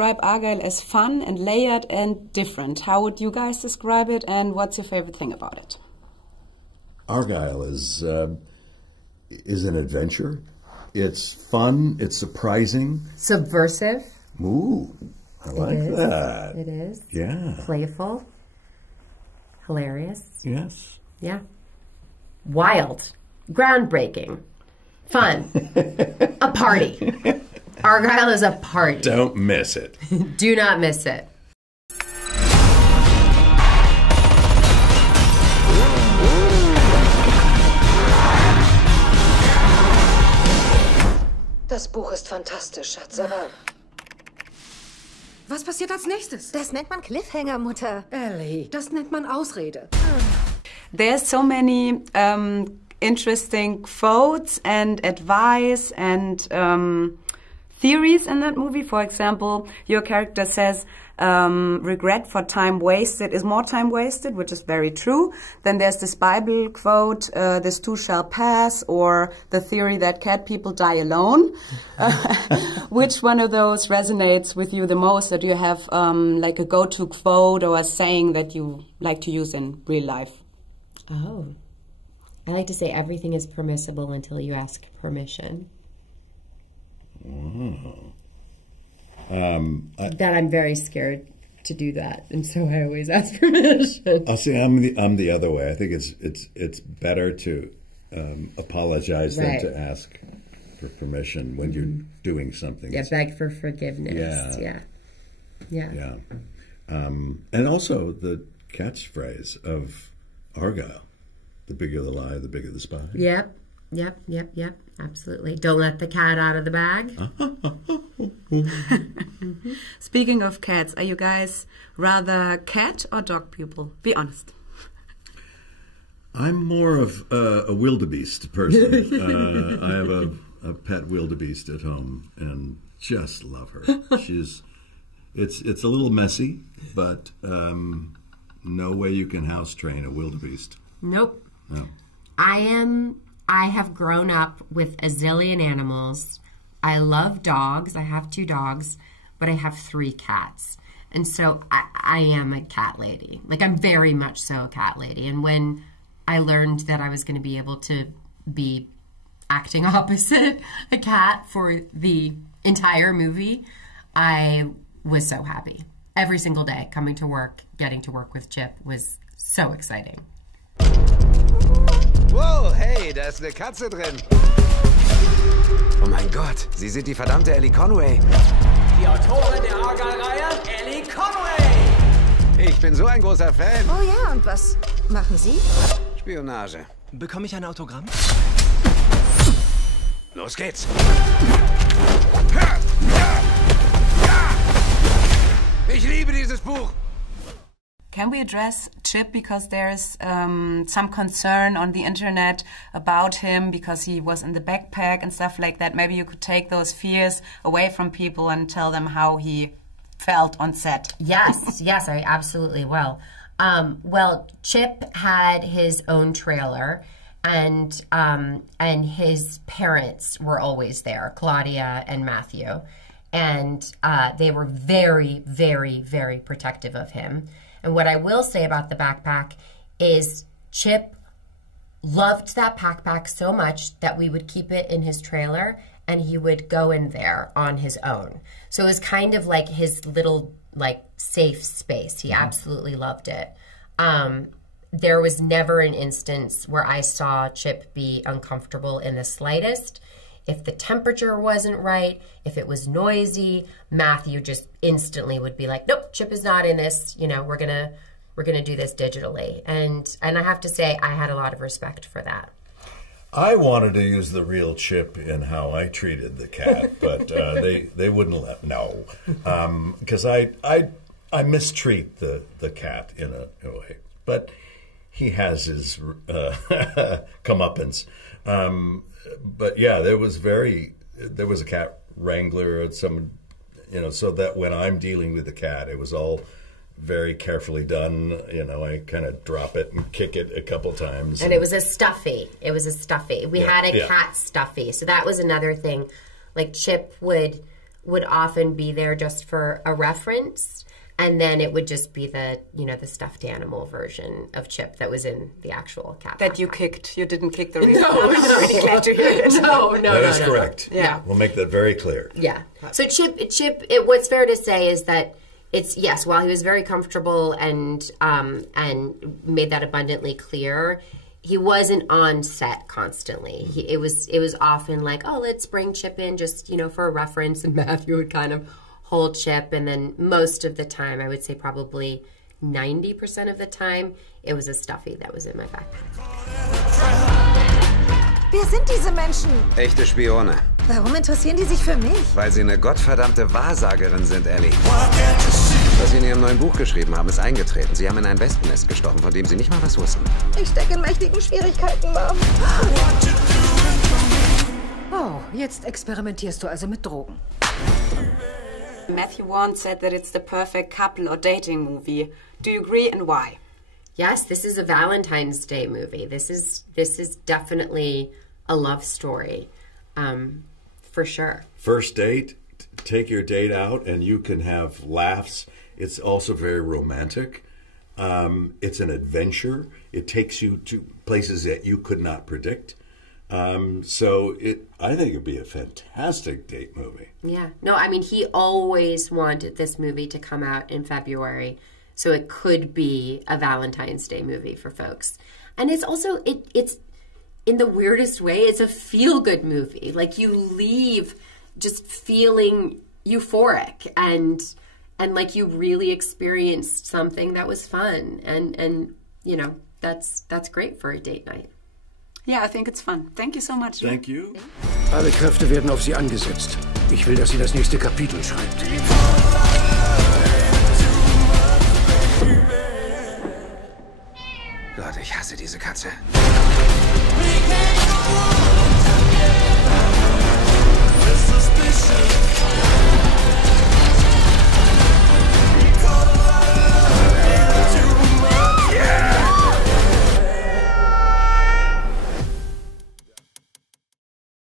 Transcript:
describe Argylle as fun and layered and different. How would you guys describe it, and what's your favorite thing about it? Argylle is an adventure. It's fun. It's surprising. Subversive. Ooh, I like that. It is. Yeah. Playful. Hilarious. Yes. Yeah. Wild. Groundbreaking. Fun. A party. Argylle is a party. Don't miss it. Do not miss it. Das Buch ist fantastisch, Schatz, aber... Was passiert als nächstes? Das nennt man Cliffhanger, Mutter. Ellie, das nennt man Ausrede. There's so many interesting quotes and advice and theories in that movie. For example, your character says, regret for time wasted is more time wasted, which is very true. Then there's this Bible quote, this too shall pass, or the theory that cat people die alone. Which one of those resonates with you the most, that you have like a go-to quote or a saying that you like to use in real life? Oh. I like to say everything is permissible until you ask permission. Oh. That I'm very scared to do that, and so I always ask permission. I'll say I'm the other way. I think it's better to apologize than to ask for permission when you're doing something. Yeah, beg for forgiveness. Yeah. And also the catchphrase of Argylle: "The bigger the lie, the bigger the spy." Yep. Absolutely. Don't let the cat out of the bag. Speaking of cats, are you guys rather cat or dog people? Be honest. I'm more of a wildebeest person. I have a pet wildebeest at home and just love her. It's a little messy, but no way you can house train a wildebeest. Nope. No. I have grown up with a zillion animals. I love dogs. I have 2 dogs, but I have 3 cats. And so I am a cat lady. Like, I'm very much so a cat lady. And when I learned that I was going to be able to be acting opposite a cat for the entire movie, I was so happy. Every single day, coming to work, getting to work with Chip was so exciting. Wow, hey, da ist eine Katze drin. Oh mein Gott, Sie sind die verdammte Ellie Conway. Die Autorin der Argylle-Reihe, Ellie Conway. Ich bin so ein großer Fan. Oh ja, und was machen Sie? Spionage. Bekomme ich ein Autogramm? Los geht's. Ich liebe dieses Buch. Can we address Chip, because there's some concern on the internet about him because he was in the backpack and stuff like that? Maybe you could take those fears away from people and tell them how he felt on set. Yes, I absolutely will. Well, Chip had his own trailer, and his parents were always there, Claudia and Matthew, and they were very, very, very protective of him. And what I will say about the backpack is Chip loved that backpack so much that we would keep it in his trailer and he would go in there on his own. So it was kind of like his little, like, safe space. He absolutely loved it. There was never an instance where I saw Chip be uncomfortable in the slightest. If the temperature wasn't right, if it was noisy, Matthew just instantly would be like, nope, Chip is not in this. You know, we're gonna do this digitally. And I have to say, I had a lot of respect for that. I wanted to use the real Chip in how I treated the cat, but they wouldn't let because I mistreat the cat in a way, but he has his comeuppance. But yeah, there was a cat wrangler and some, you know, so that when I'm dealing with the cat, it was all very carefully done. You know, I kind of drop it and kick it a couple times. And it was a stuffy. It was a stuffy. We had a cat stuffy. So that was another thing. Like Chip would would often be there just for a reference. And then it would just be the, you know, the stuffed animal version of Chip that was in the actual cat. That you kicked. You didn't kick the real. No. That is correct. Yeah. We'll make that very clear. Yeah. So Chip, what's fair to say is that it's, yes, while he was very comfortable and made that abundantly clear, he wasn't on set constantly. It was often like, oh, let's bring Chip in just, you know, for a reference, and Matthew would kind of hold Chip, and then most of the time, I would say probably 90% of the time, it was a stuffy that was in my backpack. Wer sind diese Menschen? Echte Spione. Warum interessieren die sich für mich? Weil sie eine gottverdammte Wahrsagerin sind, Ellie. Was sie in ihrem neuen Buch geschrieben haben, ist eingetreten. Sie haben in ein Wespennest gestochen, von dem sie nicht mal was wussten. Ich stecke in mächtigen Schwierigkeiten, Mom. Oh, jetzt experimentierst du also mit Drogen. Matthew Vaughn said that it's the perfect couple or dating movie. Do you agree, and why? Yes, this is a Valentine's Day movie. This is definitely a love story, for sure. First date, take your date out and you can have laughs. It's also very romantic. It's an adventure. It takes you to places that you could not predict. So I think it'd be a fantastic date movie. Yeah. No, I mean, he always wanted this movie to come out in February, so it could be a Valentine's Day movie for folks. And it's also, it's in the weirdest way, it's a feel-good movie. Like, you leave just feeling euphoric and like you really experienced something that was fun. And you know, that's great for a date night. Yeah, I think it's fun. Thank you so much. Thank you. Alle Kräfte werden auf sie angesetzt. Ich will, dass sie das nächste Kapitel schreibt. Gott, ich hasse diese Katze.